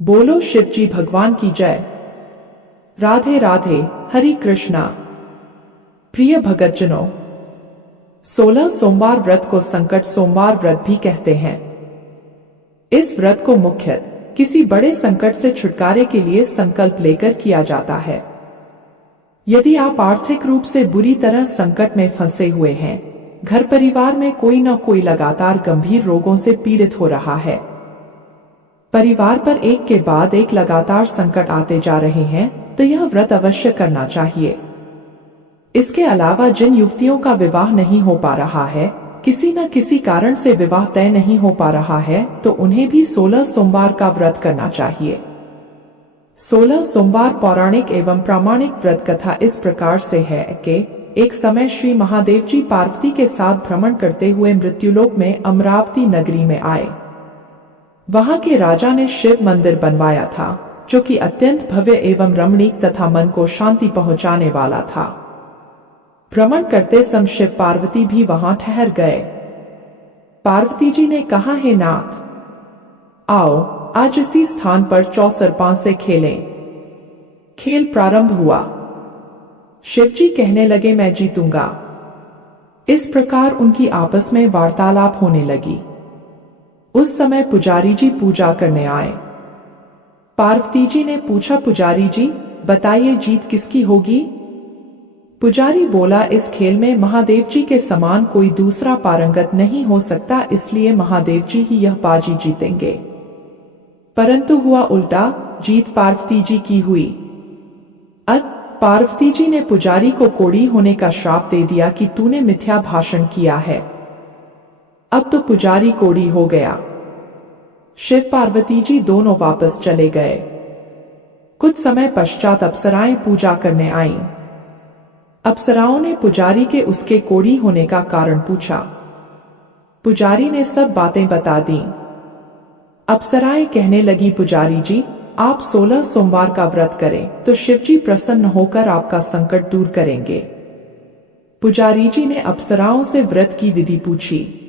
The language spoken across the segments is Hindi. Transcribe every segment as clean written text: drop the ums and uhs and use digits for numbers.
बोलो शिवजी भगवान की जय। राधे राधे, हरि कृष्णा। प्रिय भगतजनों, 16 सोमवार व्रत को संकट सोमवार व्रत भी कहते हैं। इस व्रत को मुख्यतः किसी बड़े संकट से छुटकारे के लिए संकल्प लेकर किया जाता है। यदि आप आर्थिक रूप से बुरी तरह संकट में फंसे हुए हैं, घर परिवार में कोई न कोई लगातार गंभीर रोगों से पीड़ित हो रहा है, परिवार पर एक के बाद एक लगातार संकट आते जा रहे हैं, तो यह व्रत अवश्य करना चाहिए। इसके अलावा जिन युवतियों का विवाह नहीं हो पा रहा है, किसी न किसी कारण से विवाह तय नहीं हो पा रहा है, तो उन्हें भी 16 सोमवार का व्रत करना चाहिए। 16 सोमवार पौराणिक एवं प्रामाणिक व्रत कथा इस प्रकार से है कि एक समय श्री महादेव जी पार्वती के साथ भ्रमण करते हुए मृत्युलोक में अमरावती नगरी में आए। वहां के राजा ने शिव मंदिर बनवाया था, जो कि अत्यंत भव्य एवं रमणीक तथा मन को शांति पहुंचाने वाला था। भ्रमण करते समय शिव पार्वती भी वहां ठहर गए। पार्वती जी ने कहा, हे नाथ, आओ आज इसी स्थान पर चौसरपां से खेलें। खेल प्रारंभ हुआ। शिवजी कहने लगे, मैं जीतूंगा। इस प्रकार उनकी आपस में वार्तालाप होने लगी। उस समय पुजारी जी पूजा करने आए। पार्वती जी ने पूछा, पुजारी जी बताइए जीत किसकी होगी? पुजारी बोला, इस खेल में महादेव जी के समान कोई दूसरा पारंगत नहीं हो सकता, इसलिए महादेव जी ही यह बाजी जीतेंगे। परंतु हुआ उल्टा, जीत पार्वती जी की हुई। पार्वती जी ने पुजारी को कोढ़ी होने का श्राप दे दिया कि तूने मिथ्या भाषण किया है। अब तो पुजारी कोढ़ी हो गया। शिव पार्वती जी दोनों वापस चले गए। कुछ समय पश्चात अप्सराएं पूजा करने आईं। अप्सराओं ने पुजारी के उसके कोढ़ी होने का कारण पूछा। पुजारी ने सब बातें बता दी। अप्सराएं कहने लगी, पुजारी जी आप 16 सोमवार का व्रत करें तो शिवजी प्रसन्न होकर आपका संकट दूर करेंगे। पुजारी जी ने अप्सराओं से व्रत की विधि पूछी।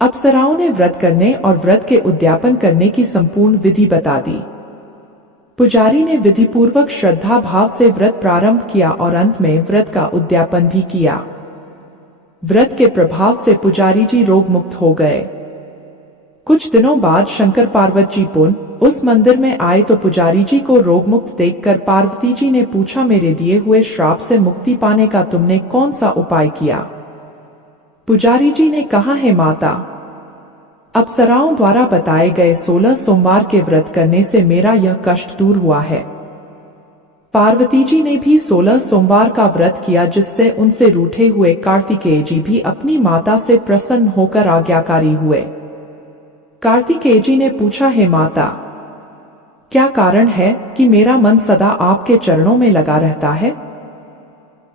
अप्सराओं ने व्रत करने और व्रत के उद्यापन करने की संपूर्ण विधि बता दी। पुजारी ने विधि पूर्वक श्रद्धा भाव से व्रत प्रारंभ किया और अंत में व्रत का उद्यापन भी किया। व्रत के प्रभाव से पुजारी जी रोग मुक्त हो गए। कुछ दिनों बाद शंकर पार्वती जी पुनः उस मंदिर में आए तो पुजारी जी को रोग मुक्त देखकर पार्वती जी ने पूछा, मेरे दिए हुए श्राप से मुक्ति पाने का तुमने कौन सा उपाय किया? पुजारी जी ने कहा, हे माता, अप्सराओं द्वारा बताए गए 16 सोमवार के व्रत करने से मेरा यह कष्ट दूर हुआ है। पार्वती जी ने भी 16 सोमवार का व्रत किया, जिससे उनसे रूठे हुए कार्तिकेय जी भी अपनी माता से प्रसन्न होकर आज्ञाकारी हुए। कार्तिकेय जी ने पूछा, हे माता, क्या कारण है कि मेरा मन सदा आपके चरणों में लगा रहता है?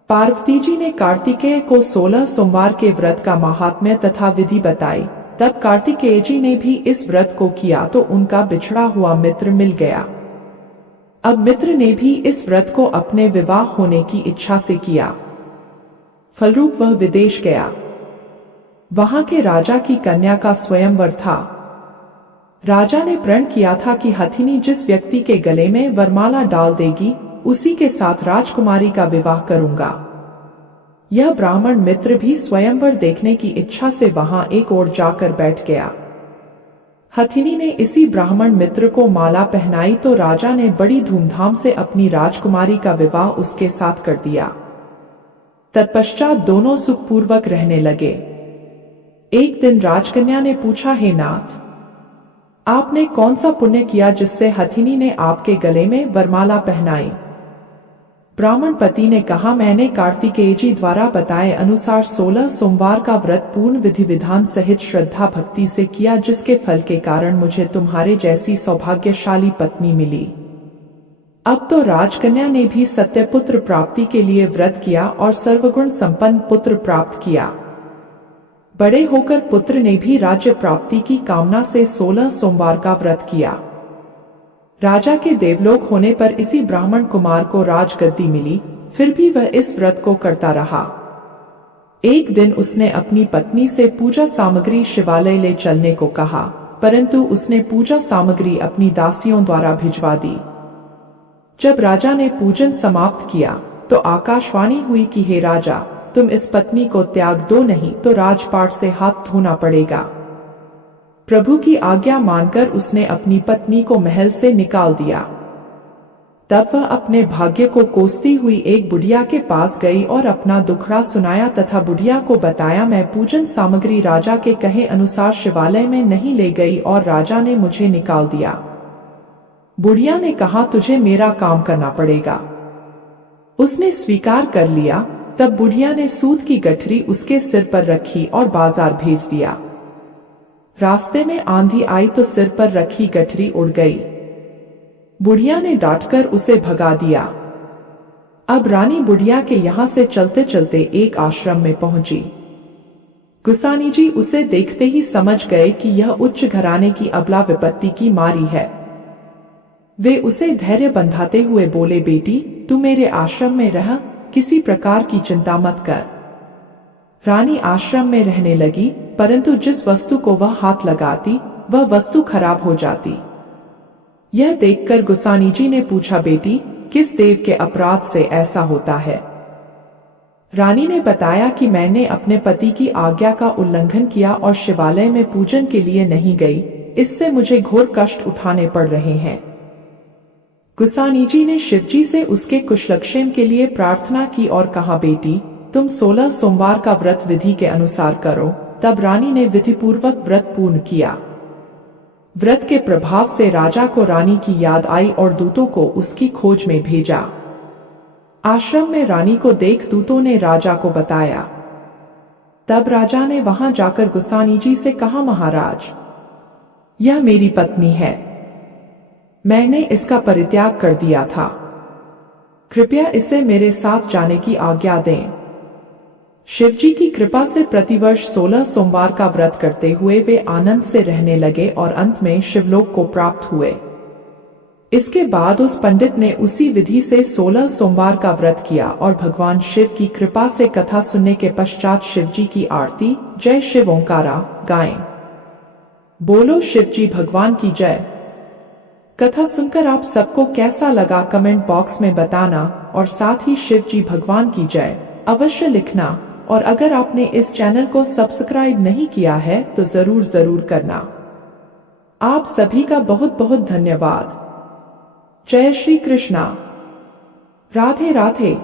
पार्वती जी ने कार्तिकेय को 16 सोमवार के व्रत का महात्म्य तथा विधि बताई। तब कार्तिकेय जी ने भी इस व्रत को किया तो उनका बिछड़ा हुआ मित्र मिल गया। अब मित्र ने भी इस व्रत को अपने विवाह होने की इच्छा से किया। फलरूप वह विदेश गया। वहां के राजा की कन्या का स्वयंवर था। राजा ने प्रण किया था कि हथिनी जिस व्यक्ति के गले में वरमाला डाल देगी, उसी के साथ राजकुमारी का विवाह करूंगा। यह ब्राह्मण मित्र भी स्वयंवर देखने की इच्छा से वहां एक ओर जाकर बैठ गया। हथिनी ने इसी ब्राह्मण मित्र को माला पहनाई तो राजा ने बड़ी धूमधाम से अपनी राजकुमारी का विवाह उसके साथ कर दिया। तत्पश्चात दोनों सुखपूर्वक रहने लगे। एक दिन राजकन्या ने पूछा, हे नाथ, आपने कौन सा पुण्य किया जिससे हथिनी ने आपके गले में वरमाला पहनाई? ब्राह्मण पति ने कहा, मैंने कार्तिकेय जी द्वारा बताए अनुसार 16 सोमवार का व्रत पूर्ण विधि विधान सहित श्रद्धा भक्ति से किया, जिसके फल के कारण मुझे तुम्हारे जैसी सौभाग्यशाली पत्नी मिली। अब तो राजकन्या ने भी सत्यपुत्र प्राप्ति के लिए व्रत किया और सर्वगुण संपन्न पुत्र प्राप्त किया। बड़े होकर पुत्र ने भी राज्य प्राप्ति की कामना से 16 सोमवार का व्रत किया। राजा के देवलोक होने पर इसी ब्राह्मण कुमार को राजगद्दी मिली, फिर भी वह इस व्रत को करता रहा। एक दिन उसने अपनी पत्नी से पूजा सामग्री शिवालय ले चलने को कहा। परंतु उसने पूजा सामग्री अपनी दासियों द्वारा भिजवा दी। जब राजा ने पूजन समाप्त किया तो आकाशवाणी हुई कि हे राजा, तुम इस पत्नी को त्याग दो, नहीं तो राजपाट से हाथ धोना पड़ेगा। प्रभु की आज्ञा मानकर उसने अपनी पत्नी को महल से निकाल दिया। तब वह अपने भाग्य को कोसती हुई एक बुढ़िया के पास गई और अपना दुखड़ा सुनाया तथा बुढ़िया को बताया, मैं पूजन सामग्री राजा के कहे अनुसार शिवालय में नहीं ले गई और राजा ने मुझे निकाल दिया। बुढ़िया ने कहा, तुझे मेरा काम करना पड़ेगा। उसने स्वीकार कर लिया। तब बुढ़िया ने सूत की गठरी उसके सिर पर रखी और बाजार भेज दिया। रास्ते में आंधी आई तो सिर पर रखी गठरी उड़ गई। बुढ़िया ने डांटकर उसे भगा दिया। अब रानी बुढ़िया के यहां से चलते चलते एक आश्रम में पहुंची। गुसानी जी उसे देखते ही समझ गए कि यह उच्च घराने की अबला विपत्ति की मारी है। वे उसे धैर्य बंधाते हुए बोले, बेटी तू मेरे आश्रम में रह, किसी प्रकार की चिंता मत कर। रानी आश्रम में रहने लगी, परंतु जिस वस्तु को वह हाथ लगाती वह वस्तु खराब हो जाती। यह देखकर गुसानी जी ने पूछा, बेटी किस देव के अपराध से ऐसा होता है? रानी ने बताया कि मैंने अपने पति की आज्ञा का उल्लंघन किया और शिवालय में पूजन के लिए नहीं गई, इससे मुझे घोर कष्ट उठाने पड़ रहे हैं। गुसानी जी ने शिवजी से उसके कुशलक्षेम के लिए प्रार्थना की और कहा, बेटी तुम 16 सोमवार का व्रत विधि के अनुसार करो। तब रानी ने विधिपूर्वक व्रत पूर्ण किया। व्रत के प्रभाव से राजा को रानी की याद आई और दूतों को उसकी खोज में भेजा। आश्रम में रानी को देख दूतों ने राजा को बताया। तब राजा ने वहां जाकर गुसानी जी से कहा, महाराज यह मेरी पत्नी है, मैंने इसका परित्याग कर दिया था, कृपया इसे मेरे साथ जाने की आज्ञा दें। शिवजी की कृपा से प्रतिवर्ष 16 सोमवार का व्रत करते हुए वे आनंद से रहने लगे और अंत में शिवलोक को प्राप्त हुए। इसके बाद उस पंडित ने उसी विधि से 16 सोमवार का व्रत किया और भगवान शिव की कृपा से कथा सुनने के पश्चात शिवजी की आरती जय शिव ओंकारा गाएं। बोलो शिवजी भगवान की जय। कथा सुनकर आप सबको कैसा लगा कमेंट बॉक्स में बताना और साथ ही शिवजी भगवान की जय अवश्य लिखना। और अगर आपने इस चैनल को सब्सक्राइब नहीं किया है तो जरूर करना। आप सभी का बहुत बहुत धन्यवाद। जय श्री कृष्णा। राधे राधे।